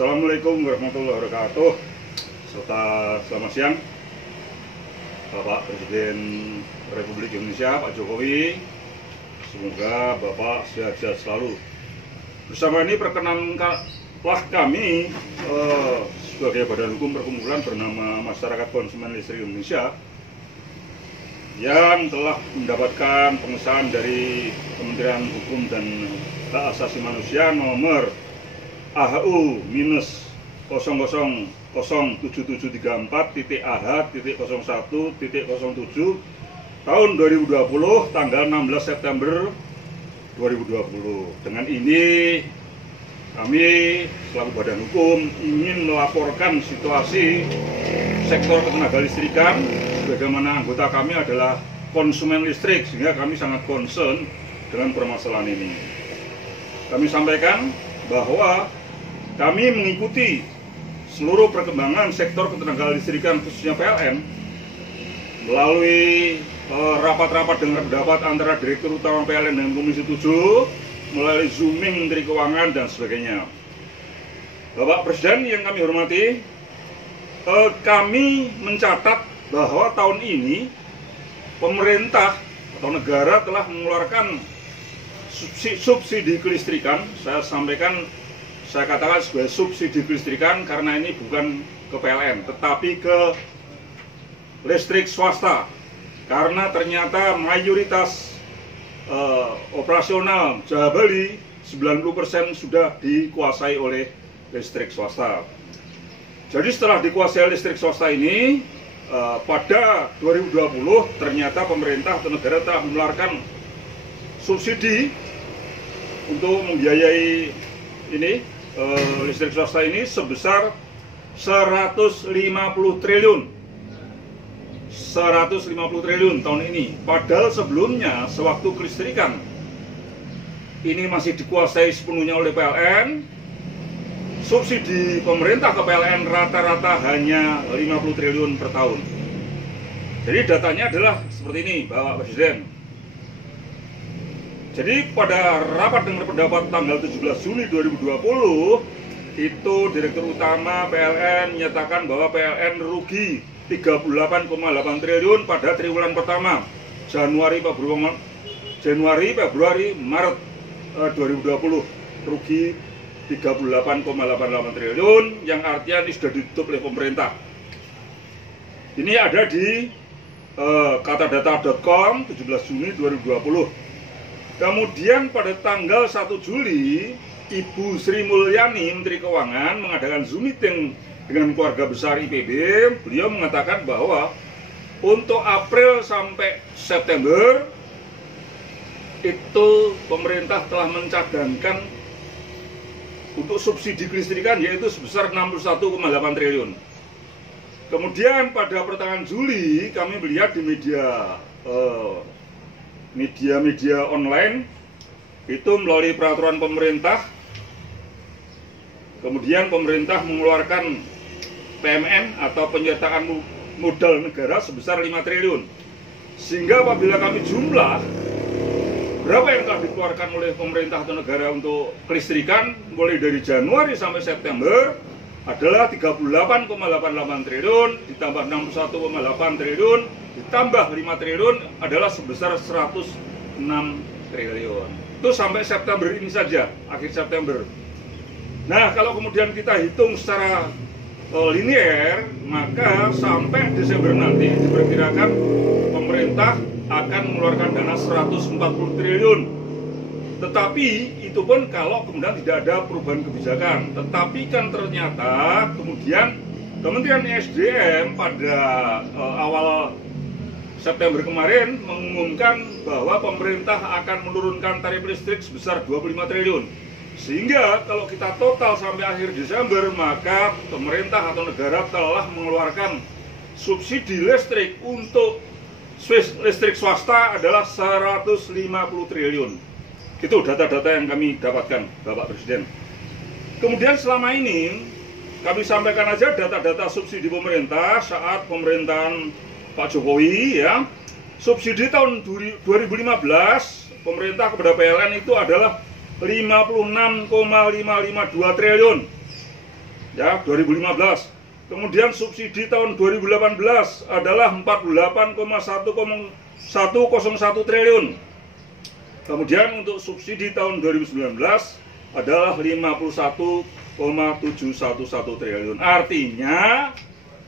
Assalamualaikum warahmatullahi wabarakatuh. Serta selamat siang Bapak Presiden Republik Indonesia Pak Jokowi. Semoga Bapak sehat-sehat selalu. Bersama ini perkenankanlah kami sebagai badan hukum perkumpulan bernama Masyarakat Konsumen Listrik Indonesia yang telah mendapatkan pengesahan dari Kementerian Hukum dan Hak Asasi Manusia nomor AHU-00734.AH.01.07 tahun 2020 tanggal 16 September 2020. Dengan ini kami selaku badan hukum ingin melaporkan situasi sektor ketenaga listrikan, sebagaimana anggota kami adalah konsumen listrik, sehingga kami sangat concern dengan permasalahan ini. Kami sampaikan bahwa kami mengikuti seluruh perkembangan sektor ketenaga listrikan khususnya PLN melalui rapat-rapat dengar pendapat antara Direktur Utama PLN dan Komisi 7, melalui zooming Menteri Keuangan dan sebagainya. Bapak Presiden yang kami hormati, kami mencatat bahwa tahun ini pemerintah atau negara telah mengeluarkan subsidi kelistrikan. Saya katakan sebagai subsidi kelistrikan karena ini bukan ke PLN tetapi ke listrik swasta, karena ternyata mayoritas operasional Jawa Bali 90% sudah dikuasai oleh listrik swasta. Jadi setelah dikuasai listrik swasta ini, pada 2020 ternyata pemerintah atau negara telah mengeluarkan subsidi untuk membiayai ini listrik swasta ini sebesar 150 triliun tahun ini. Padahal sebelumnya sewaktu kelistrikan ini masih dikuasai sepenuhnya oleh PLN, subsidi pemerintah ke PLN rata-rata hanya 50 triliun per tahun. Jadi datanya adalah seperti ini, Bapak Presiden. Jadi pada rapat dengar pendapat tanggal 17 Juni 2020 itu Direktur Utama PLN menyatakan bahwa PLN rugi 38,8 triliun pada triwulan pertama Januari, Februari, Maret 2020, rugi 38,88 triliun, yang artinya ini sudah ditutup oleh pemerintah. Ini ada di katadata.com 17 Juni 2020. Kemudian pada tanggal 1 Juli, Ibu Sri Mulyani, Menteri Keuangan, mengadakan Zoom meeting dengan keluarga besar IPB. Beliau mengatakan bahwa untuk April sampai September, itu pemerintah telah mencadangkan untuk subsidi kelistrikan yaitu sebesar 61,8 triliun. Kemudian pada pertengahan Juli, kami melihat di media online itu melalui peraturan pemerintah, kemudian pemerintah mengeluarkan PMN atau penyertaan modal negara sebesar 5 triliun. Sehingga apabila kami jumlah berapa yang telah dikeluarkan oleh pemerintah atau negara untuk kelistrikan mulai dari Januari sampai September adalah 38,88 triliun ditambah 61,8 triliun ditambah 5 triliun adalah sebesar 106 triliun. Itu sampai September ini saja, akhir September. Nah, kalau kemudian kita hitung secara linear, maka sampai Desember nanti diperkirakan pemerintah akan mengeluarkan dana 140 triliun. Tetapi itu pun kalau kemudian tidak ada perubahan kebijakan. Tetapi kan ternyata kemudian Kementerian SDM pada awal September kemarin mengumumkan bahwa pemerintah akan menurunkan tarif listrik sebesar 25 triliun. Sehingga kalau kita total sampai akhir Desember, maka pemerintah atau negara telah mengeluarkan subsidi listrik untuk listrik swasta adalah 150 triliun. Itu data-data yang kami dapatkan, Bapak Presiden. Kemudian selama ini kami sampaikan aja data-data subsidi pemerintah saat pemerintahan Pak Jokowi, ya. Subsidi tahun 2015 pemerintah kepada PLN itu adalah 56,552 triliun. ya 2015. Kemudian subsidi tahun 2018 adalah 48,101 triliun. Kemudian untuk subsidi tahun 2019 adalah 51,711 triliun. Artinya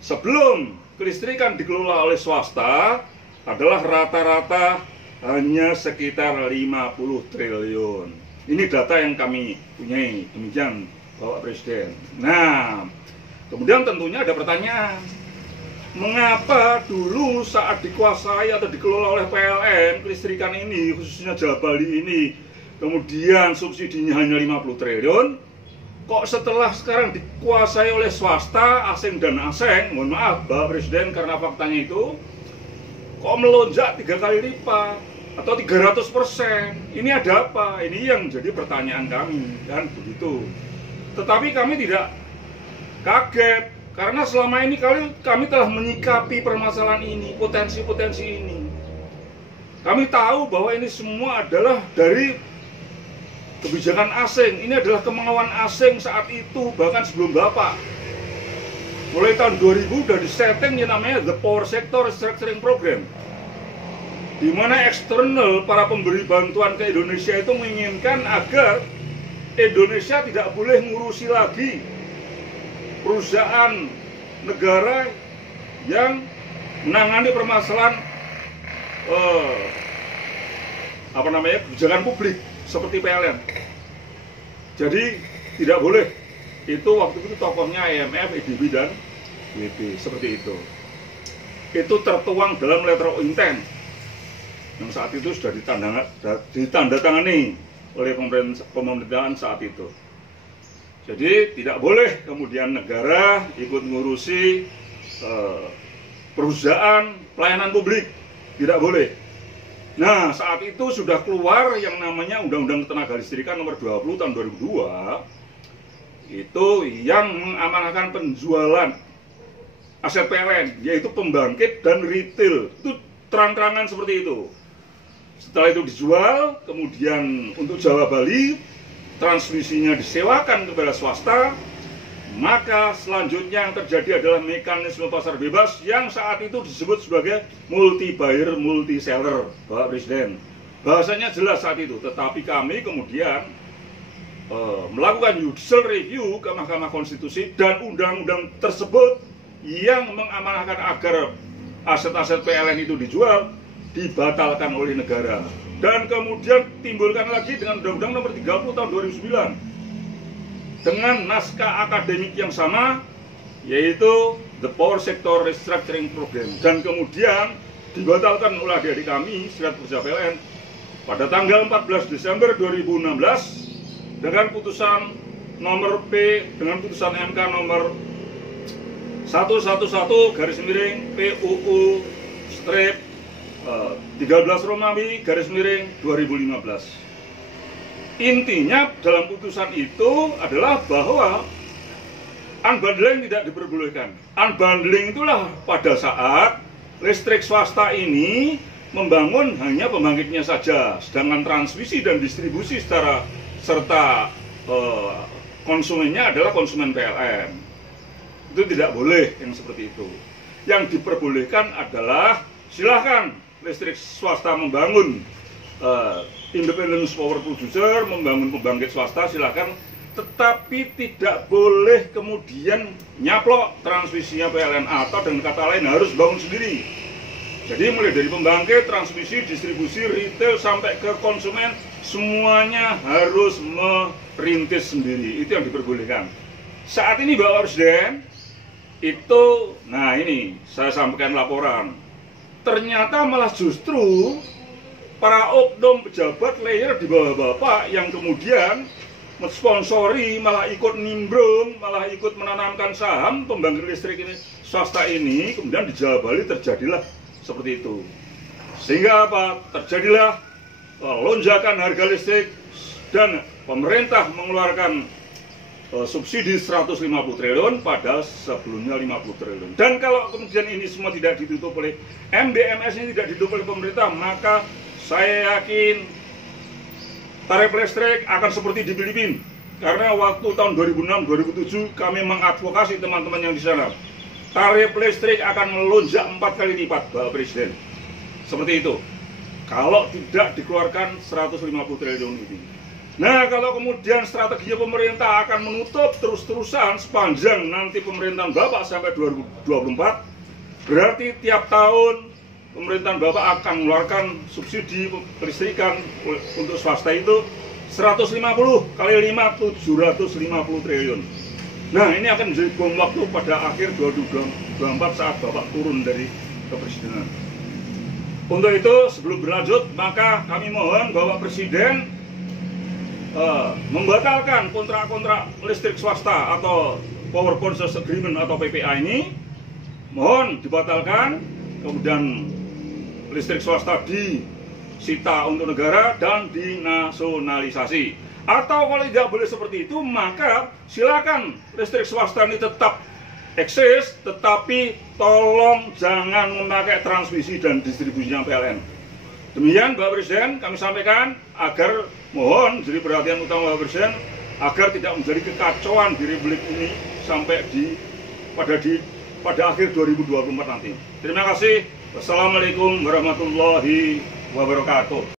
sebelum kelistrikan dikelola oleh swasta adalah rata-rata hanya sekitar 50 triliun. Ini data yang kami punyai, demikian Bapak Presiden. Nah, kemudian tentunya ada pertanyaan, mengapa dulu saat dikuasai atau dikelola oleh PLN kelistrikan ini, khususnya Jawa Bali ini, kemudian subsidinya hanya 50 triliun, kok setelah sekarang dikuasai oleh swasta, asing dan asing, mohon maaf Bapak Presiden, karena faktanya itu, kok melonjak 3 kali lipat atau 300%? Ini ada apa? Ini yang jadi pertanyaan kami, kan begitu. Tetapi kami tidak kaget, karena selama ini kami telah menyikapi permasalahan ini, potensi-potensi ini. Kami tahu bahwa ini semua adalah dari kebijakan asing. Ini adalah kemauan asing saat itu, bahkan sebelum Bapak. Mulai tahun 2000 sudah disetting yang namanya The Power Sector Restructuring Program, di mana eksternal para pemberi bantuan ke Indonesia itu menginginkan agar Indonesia tidak boleh ngurusi lagi perusahaan negara yang menangani permasalahan kebijakan publik seperti PLN. Jadi tidak boleh. Itu waktu itu tokohnya IMF, EDB dan WB, seperti itu. Itu tertuang dalam letter of intent yang saat itu sudah ditandatangani oleh pemerintahan saat itu. Jadi tidak boleh kemudian negara ikut ngurusi perusahaan pelayanan publik, tidak boleh. Nah, saat itu sudah keluar yang namanya Undang-Undang Ketenaga Listrikan nomor 20 tahun 2002, itu yang mengamanahkan penjualan aset PLN, yaitu pembangkit dan retail. Itu terang-terangan seperti itu. Setelah itu dijual, kemudian untuk Jawa Bali, transmisinya disewakan kepada swasta, maka selanjutnya yang terjadi adalah mekanisme pasar bebas yang saat itu disebut sebagai multi buyer, multi seller, Bapak Presiden. Bahasanya jelas saat itu, tetapi kami kemudian melakukan judicial review ke Mahkamah Konstitusi, dan undang-undang tersebut yang mengamanahkan agar aset-aset PLN itu dijual dibatalkan oleh negara. Dan kemudian timbulkan lagi dengan Undang-Undang nomor 30 tahun 2009 dengan naskah akademik yang sama, yaitu The Power Sector Restructuring Program, dan kemudian dibatalkan oleh adik-adik kami Serikat Pekerja PLN pada tanggal 14 Desember 2016 dengan putusan nomor dengan putusan MK nomor 111/PUU strip 13 Romawi /2015. Intinya dalam putusan itu adalah bahwa unbundling tidak diperbolehkan. Unbundling itulah pada saat listrik swasta ini membangun hanya pembangkitnya saja, sedangkan transmisi dan distribusi serta konsumennya adalah konsumen PLN. Itu tidak boleh yang seperti itu. Yang diperbolehkan adalah silahkan listrik swasta membangun independent power producer, membangun pembangkit swasta, silakan, tetapi tidak boleh kemudian nyaplok transmisinya PLN, atau dengan kata lain harus bangun sendiri. Jadi mulai dari pembangkit, transmisi, distribusi, retail sampai ke konsumen, semuanya harus merintis sendiri. Itu yang diperbolehkan. Saat ini Bapak Presiden itu, nah ini saya sampaikan laporan, ternyata malah justru para oknum pejabat layer di bawah Bapak yang kemudian mensponsori, malah ikut nimbrung, malah ikut menanamkan saham pembangkit listrik ini, swasta ini, kemudian di Jawa Bali terjadilah seperti itu. Sehingga apa? Terjadilah lonjakan harga listrik dan pemerintah mengeluarkan subsidi 150 triliun padahal sebelumnya 50 triliun. Dan kalau kemudian ini semua tidak ditutup oleh MBMS, ini tidak ditutup oleh pemerintah, maka saya yakin tarif listrik akan seperti di Filipina. Karena waktu tahun 2006-2007 kami mengadvokasi teman-teman yang di sana. Tarif listrik akan melonjak 4 kali lipat, Bapak Presiden. Seperti itu. Kalau tidak dikeluarkan 150 triliun ini. Nah, kalau kemudian strateginya pemerintah akan menutup terus-terusan sepanjang nanti pemerintahan Bapak sampai 2024, berarti tiap tahun pemerintahan Bapak akan mengeluarkan subsidi kelistrikan untuk swasta itu 150 kali 5, 750 triliun. Nah, ini akan menjadi bom waktu pada akhir 2024 saat Bapak turun dari kepresidenan. Untuk itu, sebelum berlanjut, maka kami mohon Bapak Presiden membatalkan kontrak-kontrak listrik swasta atau Power Purchase Agreement atau PPA ini. Mohon dibatalkan, kemudian listrik swasta disita untuk negara dan dinasionalisasi. Atau kalau tidak boleh seperti itu, maka silakan listrik swasta ini tetap eksis, tetapi tolong jangan memakai transmisi dan distribusinya PLN. Demikian Bapak Presiden, kami sampaikan agar mohon jadi perhatian utama Bapak Presiden agar tidak menjadi kekacauan di Republik ini sampai pada akhir 2024 nanti. Terima kasih. Wassalamualaikum warahmatullahi wabarakatuh.